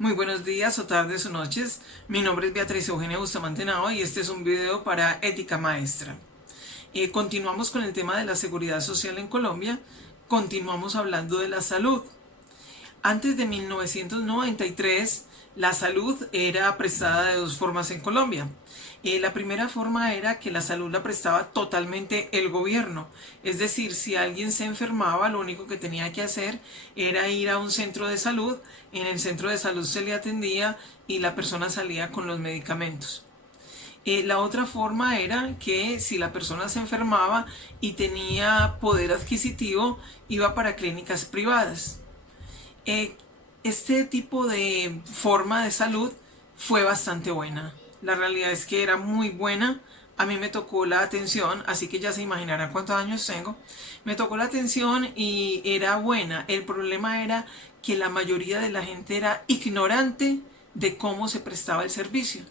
Muy buenos días o tardes o noches. Mi nombre es Beatriz Eugenia Bustamante Nava y este es un video para Ética Maestra. Continuamos con el tema de la seguridad social en Colombia. Continuamos hablando de la salud. Antes de 1993, la salud era prestada de dos formas en Colombia. La primera forma era que la salud la prestaba totalmente el gobierno. Es decir, si alguien se enfermaba, lo único que tenía que hacer era ir a un centro de salud. En el centro de salud se le atendía y la persona salía con los medicamentos. La otra forma era que si la persona se enfermaba y tenía poder adquisitivo, iba para clínicas privadas. Eh, este tipo de forma de salud fue bastante buena. La realidad es que era muy buena. A mí me tocó la atención, así que ya se imaginarán cuántos años tengo. Me tocó la atención y era buena. El problema era que la mayoría de la gente era ignorante de cómo se prestaba el servicio.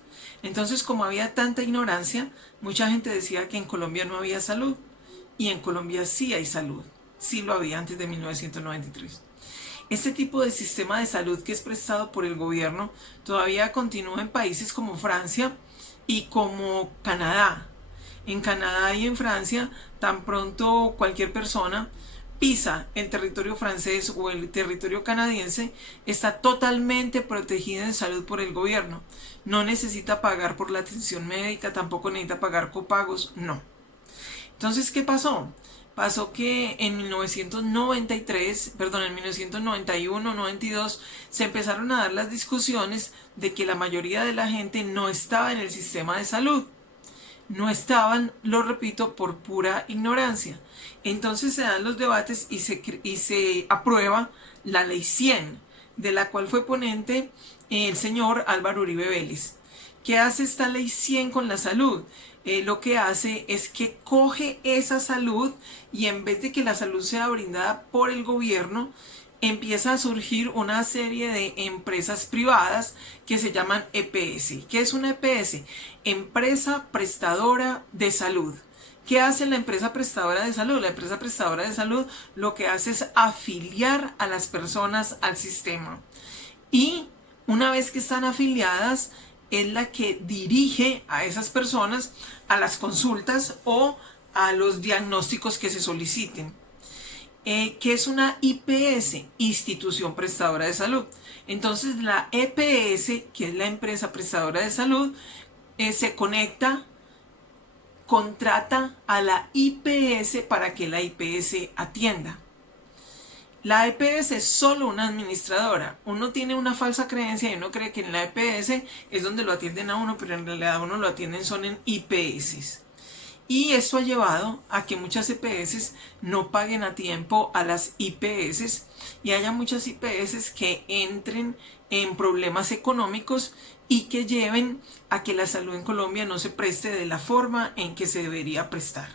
Entonces, como había tanta ignorancia, mucha gente decía que en Colombia no había salud. Y en Colombia sí hay salud. Sí lo había antes de 1993. Este tipo de sistema de salud que es prestado por el gobierno todavía continúa en países como Francia y como Canadá. En Canadá y en Francia, tan pronto cualquier persona pisa el territorio francés o el territorio canadiense, está totalmente protegida en salud por el gobierno. No necesita pagar por la atención médica, tampoco necesita pagar copagos, no. Entonces, ¿qué pasó? Pasó que en 1993, perdón, en 1991, 92, se empezaron a dar las discusiones de que la mayoría de la gente no estaba en el sistema de salud. No estaban, lo repito, por pura ignorancia. Entonces se dan los debates y se aprueba la ley 100, de la cual fue ponente el señor Álvaro Uribe Vélez. ¿Qué hace esta ley 100 con la salud? Lo que hace es que coge esa salud y en vez de que la salud sea brindada por el gobierno, empieza a surgir una serie de empresas privadas que se llaman EPS. ¿Qué es una EPS? Empresa Prestadora de Salud. ¿Qué hace la empresa prestadora de salud? La empresa prestadora de salud lo que hace es afiliar a las personas al sistema. Y una vez que están afiliadas, es la que dirige a esas personas a las consultas o a los diagnósticos que se soliciten. ¿Qué es una IPS? Institución Prestadora de Salud. Entonces la EPS, que es la empresa prestadora de salud, se conecta, contrata a la IPS para que la IPS atienda. La EPS es solo una administradora. Uno tiene una falsa creencia y uno cree que en la EPS es donde lo atienden a uno, pero en realidad uno lo atienden son en IPS. Y esto ha llevado a que muchas EPS no paguen a tiempo a las IPS y haya muchas IPS que entren en problemas económicos y que lleven a que la salud en Colombia no se preste de la forma en que se debería prestar.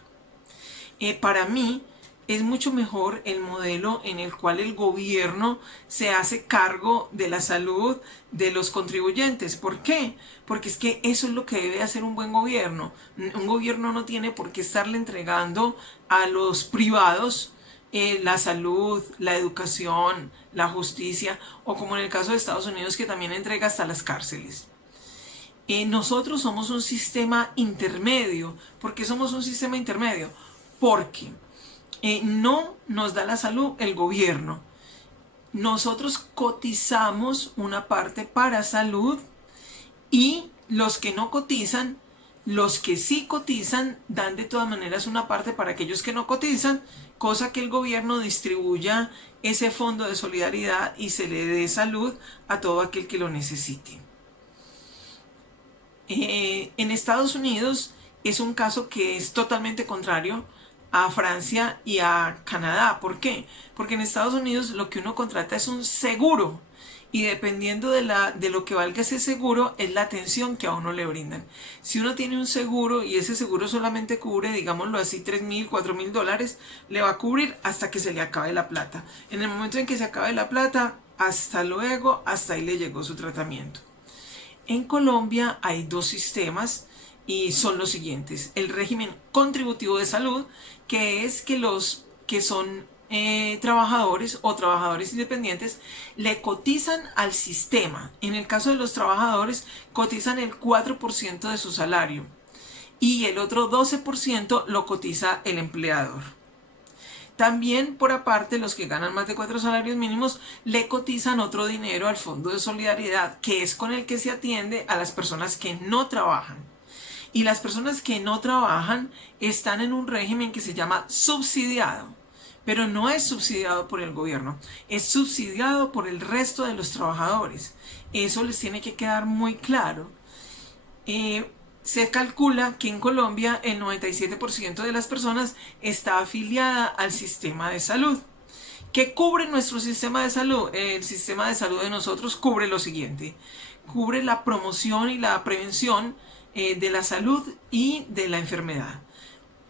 Para mí, es mucho mejor el modelo en el cual el gobierno se hace cargo de la salud de los contribuyentes. ¿Por qué? Porque es que eso es lo que debe hacer un buen gobierno. Un gobierno no tiene por qué estarle entregando a los privados la salud, la educación, la justicia, o como en el caso de Estados Unidos, que también entrega hasta las cárceles. Nosotros somos un sistema intermedio. ¿Por qué somos un sistema intermedio? Porque no nos da la salud el gobierno. Nosotros cotizamos una parte para salud y los que no cotizan, los que sí cotizan, dan de todas maneras una parte para aquellos que no cotizan, cosa que el gobierno distribuya ese fondo de solidaridad y se le dé salud a todo aquel que lo necesite. En Estados Unidos es un caso que es totalmente contrario a Francia y a Canadá. ¿Por qué? Porque en Estados Unidos lo que uno contrata es un seguro y dependiendo de lo que valga ese seguro es la atención que a uno le brindan. Si uno tiene un seguro y ese seguro solamente cubre, digámoslo así, $3,000, $4,000, le va a cubrir hasta que se le acabe la plata. En el momento en que se acabe la plata, hasta luego, hasta ahí le llegó su tratamiento. En Colombia hay dos sistemas y son los siguientes. El régimen contributivo de salud, que es que los que son trabajadores o trabajadores independientes le cotizan al sistema. En el caso de los trabajadores, cotizan el 4% de su salario y el otro 12% lo cotiza el empleador. También, por aparte, los que ganan más de 4 salarios mínimos le cotizan otro dinero al Fondo de Solidaridad, que es con el que se atiende a las personas que no trabajan. Y las personas que no trabajan están en un régimen que se llama subsidiado, pero no es subsidiado por el gobierno, es subsidiado por el resto de los trabajadores. Eso les tiene que quedar muy claro. Se calcula que en Colombia el 97% de las personas está afiliada al sistema de salud. ¿Qué cubre nuestro sistema de salud? El sistema de salud de nosotros cubre lo siguiente: cubre la promoción y la prevención de la salud y de la enfermedad.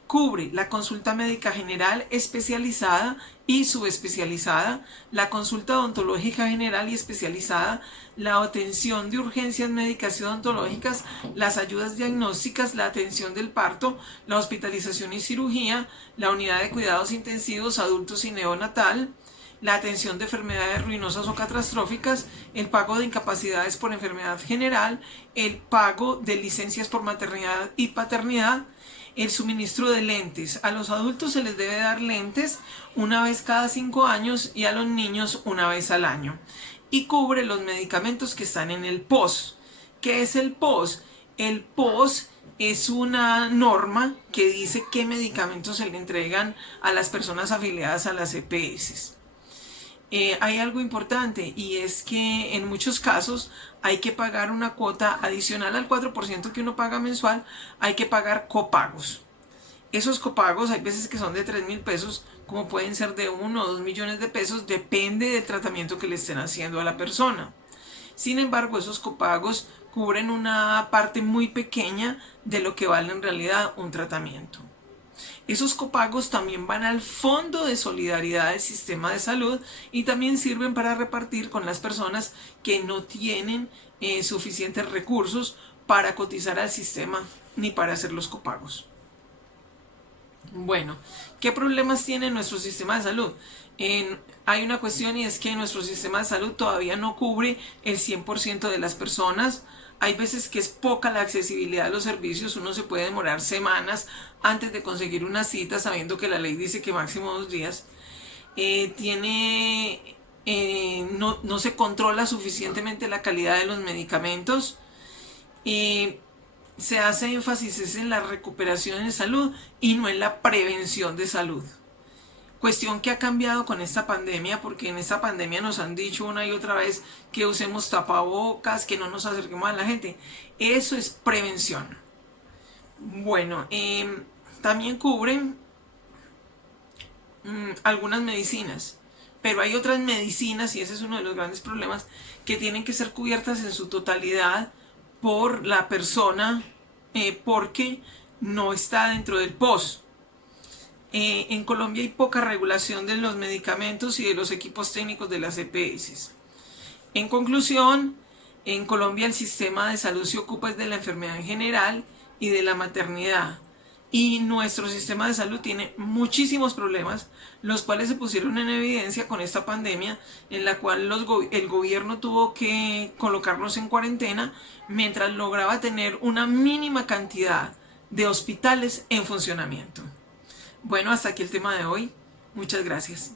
Cubre la consulta médica general especializada y subespecializada, la consulta odontológica general y especializada, la atención de urgencias médicas y odontológicas, las ayudas diagnósticas, la atención del parto, la hospitalización y cirugía, la unidad de cuidados intensivos adultos y neonatal, la atención de enfermedades ruinosas o catastróficas, el pago de incapacidades por enfermedad general, el pago de licencias por maternidad y paternidad, el suministro de lentes. A los adultos se les debe dar lentes una vez cada 5 años y a los niños una vez al año. Y cubre los medicamentos que están en el POS. ¿Qué es el POS? El POS es una norma que dice qué medicamentos se le entregan a las personas afiliadas a las EPS. Hay algo importante, y es que en muchos casos hay que pagar una cuota adicional al 4% que uno paga mensual. Hay que pagar copagos. Esos copagos hay veces que son de 3.000 pesos, como pueden ser de 1 o 2 millones de pesos, depende del tratamiento que le estén haciendo a la persona. Sin embargo, esos copagos cubren una parte muy pequeña de lo que vale en realidad un tratamiento. Esos copagos también van al Fondo de Solidaridad del Sistema de Salud y también sirven para repartir con las personas que no tienen suficientes recursos para cotizar al sistema ni para hacer los copagos. Bueno, ¿qué problemas tiene nuestro sistema de salud? Hay una cuestión, y es que nuestro sistema de salud todavía no cubre el 100% de las personas. Hay veces que es poca la accesibilidad a los servicios. Uno se puede demorar semanas antes de conseguir una cita, sabiendo que la ley dice que máximo 2 días. No se controla suficientemente la calidad de los medicamentos. Se hace énfasis en la recuperación de salud y no en la prevención de salud. Cuestión que ha cambiado con esta pandemia, porque en esta pandemia nos han dicho una y otra vez que usemos tapabocas, que no nos acerquemos a la gente. Eso es prevención. Bueno, también cubren algunas medicinas, pero hay otras medicinas, y ese es uno de los grandes problemas, que tienen que ser cubiertas en su totalidad por la persona, porque no está dentro del POS. En Colombia hay poca regulación de los medicamentos y de los equipos técnicos de las EPS. En conclusión, en Colombia el sistema de salud se ocupa de la enfermedad en general y de la maternidad. Y nuestro sistema de salud tiene muchísimos problemas, los cuales se pusieron en evidencia con esta pandemia, en la cual el gobierno tuvo que colocarnos en cuarentena mientras lograba tener una mínima cantidad de hospitales en funcionamiento. Bueno, hasta aquí el tema de hoy. Muchas gracias.